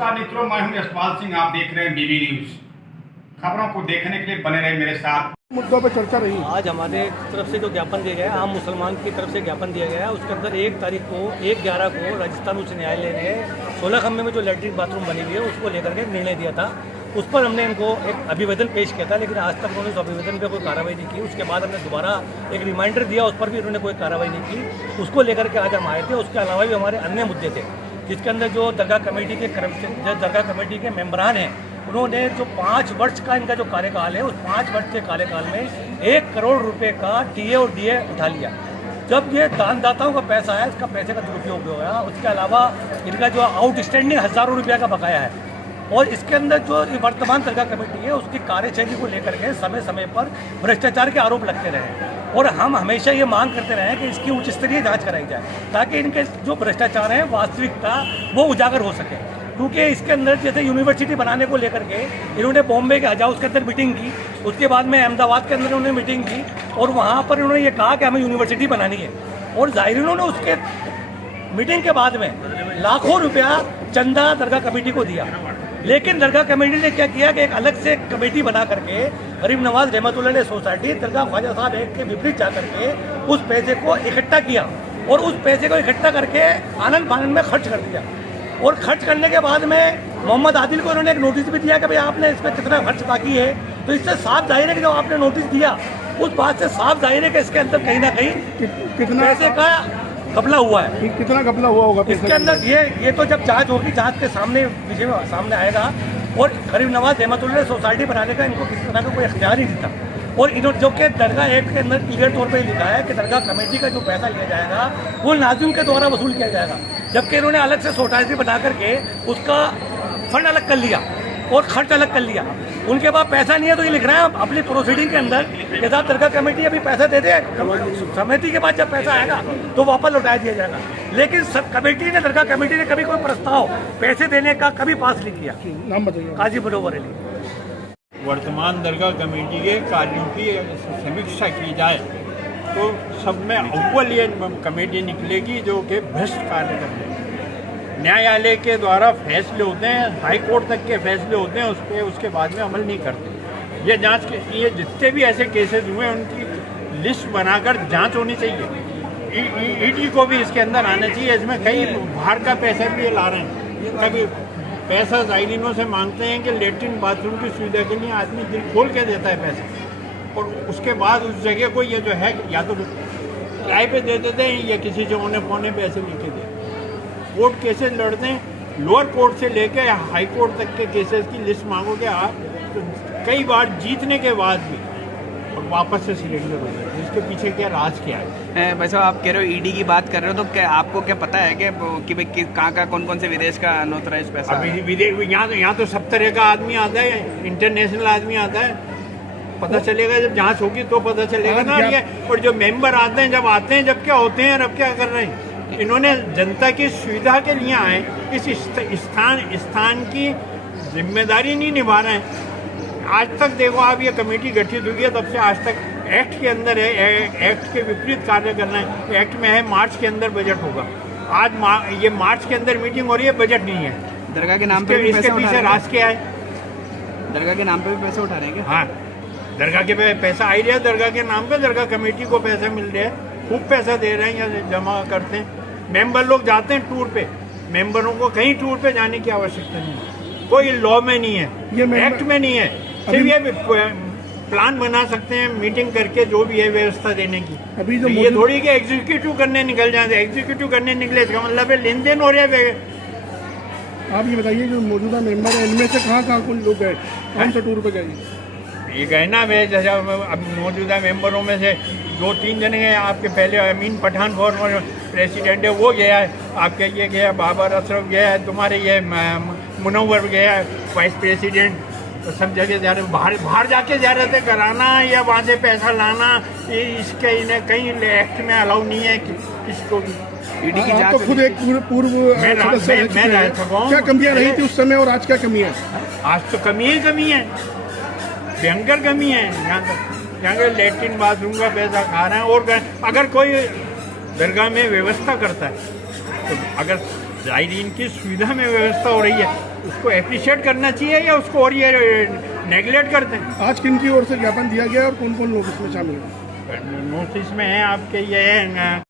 नमस्कार मित्रों, मैं हूं यशपाल सिंह। आप देख रहे हैं बीबी न्यूज। खबरों को देखने के लिए बने रहे मेरे साथ। मुद्दों पर चर्चा रही। आज हमारे तरफ से जो ज्ञापन दिया गया है, आम मुसलमान की तरफ से ज्ञापन दिया गया है, उसके अंदर 1 तारीख को 1/11 को राजस्थान उच्च न्यायालय ने 16 खंबे में जो लैट्रिन बाथरूम बनी हुई है उसको लेकर के निर्णय दिया था। उस पर हमने इनको एक अभिवेदन पेश किया था, लेकिन आज तक उन्होंने उस अभिवेदन पर कोई कार्रवाई नहीं की। उसके बाद हमने दोबारा एक रिमाइंडर दिया, उस पर भी उन्होंने कोई कार्रवाई नहीं की। उसको लेकर के आज हम आए थे। उसके अलावा भी हमारे अन्य मुद्दे थे, जिसके अंदर जो दरगाह कमेटी के मेंबरान हैं, उन्होंने जो 5 वर्ष का इनका जो कार्यकाल है, उस 5 वर्ष के कार्यकाल में 1 करोड़ रुपए का टीए और डीए उठा लिया। जब ये दानदाताओं का पैसा है, इसका पैसे का दुरुपयोग हो गया। उसके अलावा इनका जो आउटस्टैंडिंग हज़ारों रुपये का बकाया है, और इसके अंदर जो वर्तमान दरगाह कमेटी है उसकी कार्यशैली को लेकर के समय समय पर भ्रष्टाचार के आरोप लगते रहे, और हम हमेशा ये मांग करते रहे कि इसकी उच्च स्तरीय जांच कराई जाए, ताकि इनके जो भ्रष्टाचार है वास्तविकता वो उजागर हो सके। क्योंकि इसके अंदर जैसे यूनिवर्सिटी बनाने को लेकर के इन्होंने बॉम्बे के हज हाउस के अंदर मीटिंग की, उसके बाद में अहमदाबाद के अंदर इन्होंने मीटिंग की, और वहाँ पर इन्होंने ये कहा कि हमें यूनिवर्सिटी बनानी है, और जाहिर इन्होंने उसके मीटिंग के बाद में लाखों रुपया चंदा दरगाह कमेटी को दिया। लेकिन दरगाह कमेटी ने क्या किया कि एक अलग से कमेटी बना करके गरीब नवाज रहमतुल्लाह सोसाइटी दरगाह ख्वाजा साहब एक्ट के विपरीत जा करके उस पैसे को इकट्ठा किया, और उस पैसे को इकट्ठा करके आनंद फानंद में खर्च कर दिया। और खर्च करने के बाद में मोहम्मद आदिल को उन्होंने एक नोटिस भी दिया कि भाई आपने इस पर कितना खर्च बाकी है। तो इससे साफ जाहिर है कि जो आपने नोटिस दिया उस बात से साफ जाहिर है कि इसके अंदर कहीं ना कहीं कितना पैसे का घपला हुआ है। कितना घपला हुआ होगा इसके अंदर ये तो जब जांच होगी, जांच के सामने विषय सामने आएगा। और गरीब नवाज रहमतुल्लाह सोसाइटी बनाने का इनको किसी तरह का कोई अख्तियार ही नहीं था। और इन्होंने जो कि दरगाह एक्ट के अंदर क्लियर तौर पर लिखा है कि दरगाह कमेटी का जो पैसा लिया जाएगा वो नाज़िम के द्वारा वसूल किया जाएगा, जबकि इन्होंने अलग से सोसाइटी बना करके उसका फंड अलग कर लिया और खर्च अलग कर लिया। उनके पास पैसा नहीं है, तो ये लिख रहे हैं अपनी प्रोसीडिंग के अंदर के साथ दरगाह कमेटी अभी पैसा दे दे, समिति के बाद जब पैसा आएगा तो वापस लौटा दिया जाएगा। लेकिन सब दरगाह कमेटी ने कभी कोई प्रस्ताव पैसे देने का कभी पास नहीं किया। नाम बताइए। काजी बरोबर अली। वर्तमान दरगाह कमेटी के कार्यों की समीक्षा की जाए तो सब में अव्वल ये कमेटी निकलेगी जो कि भ्रष्ट कार्य करते हैं। न्यायालय के द्वारा फैसले होते हैं, हाई कोर्ट तक के फैसले होते हैं, उस पर उसके बाद में अमल नहीं करते। ये जांच के ये जितने भी ऐसे केसेस हुए हैं उनकी लिस्ट बनाकर जांच होनी चाहिए। ईडी को भी इसके अंदर आना चाहिए। इसमें कई बाहर का पैसा भी ये ला रहे हैं। कभी पैसा ज़ायरीनों से मांगते हैं कि लेटरिन बाथरूम की सुविधा के लिए आदमी दिल खोल के देता है पैसा, और उसके बाद उस जगह को ये जो है या तो किराए पे दे देते हैं या किसी से औने पौने पैसे लेके देते हैं। कोर्ट केसेस लड़ते हैं, लोअर कोर्ट से लेकर हाई कोर्ट तक के केसेस की लिस्ट मांगोगे आप तो कई बार जीतने के बाद भी और वापस से सिलेंडर हो जाए। इसके पीछे क्या राज क्या है? भाई साहब, आप कह रहे हो ईडी की बात कर रहे हो, तो क्या आपको क्या पता है कि भाई कहाँ कौन से विदेश का अनऑथराइज्ड पैसा? अभी विदेश यहाँ तो सब तरह का आदमी आता है, इंटरनेशनल आदमी आता है। पता चलेगा जब जांच होगी तो पता चलेगा ना। ये और जो मेंबर आते हैं जब क्या होते हैं और अब क्या कर रहे हैं। इन्होंने जनता की सुविधा के लिए आए, इस स्थान की जिम्मेदारी नहीं निभा रहे हैं। आज तक देखो आप, ये कमेटी गठित हुई है तब से आज तक एक्ट के अंदर है, एक्ट के विपरीत कार्य करना है। एक्ट में है मार्च के अंदर बजट होगा। आज ये मार्च के अंदर मीटिंग हो रही है, बजट नहीं है। दरगाह के नाम पे भी इसके पीछे राज क्या है? दरगाह के नाम पे भी पैसे उठा रहे हैं क्या? हाँ, दरगाह के पैसा आ रहा है, दरगाह के नाम पे दरगाह कमेटी को पैसा मिल रहा है, खूब पैसा दे रहे हैं या जमा करते हैं। मेंबर लोग जाते हैं टूर पे, मेंबरों को कहीं टूर पे जाने की आवश्यकता नहीं है। कोई लॉ में नहीं है, एक्ट में नहीं है। सिर्फ ये प्लान बना सकते हैं मीटिंग करके, जो भी है व्यवस्था देने की। अभी जो तो ये थोड़ी कि एग्जीक्यूटिव करने निकल जाते, एग्जीक्यूटिव करने निकले इसका मतलब है लेन देन हो रहा है। आप ये बताइए जो मौजूदा मेंबर है इनमें से कहाँ कुछ लोग गए, कौन सा टूर पे गए? ये कहना है जैसे अब मौजूदा मेंबरों में से 2-3 जने हैं। आपके पहले अमीन पठान फॉर्मर प्रेसिडेंट है, वो गया है। आपके ये गया बाबर अशरफ गया है, तुम्हारे ये मुनव्वर गया है वाइस प्रेसिडेंट। तो सब जगह जा रहे, बाहर जाके जा रहे थे कराना या वहाँ से पैसा लाना। इसके इन्हें कहीं एक्ट में अलाउ नहीं है किसको भी। ईडी की जांच तो खुद एक पूर्व सदस्य रह चुके हैं। क्या कमियां रही थी उस समय और आज क्या कमी है? आज तो कमी है, भयंकर कमी है। यहाँ के लेटरिन बाथरूम का पैसा खा रहे हैं। और अगर कोई दरगाह में व्यवस्था करता है तो अगर जायरीन की सुविधा में व्यवस्था हो रही है, उसको एप्रिशिएट करना चाहिए या उसको और ये नेगलेक्ट करते हैं। आज किन की ओर से ज्ञापन दिया गया और कौन कौन लोग इसमें शामिल हैं? नोटिस में है आपके ये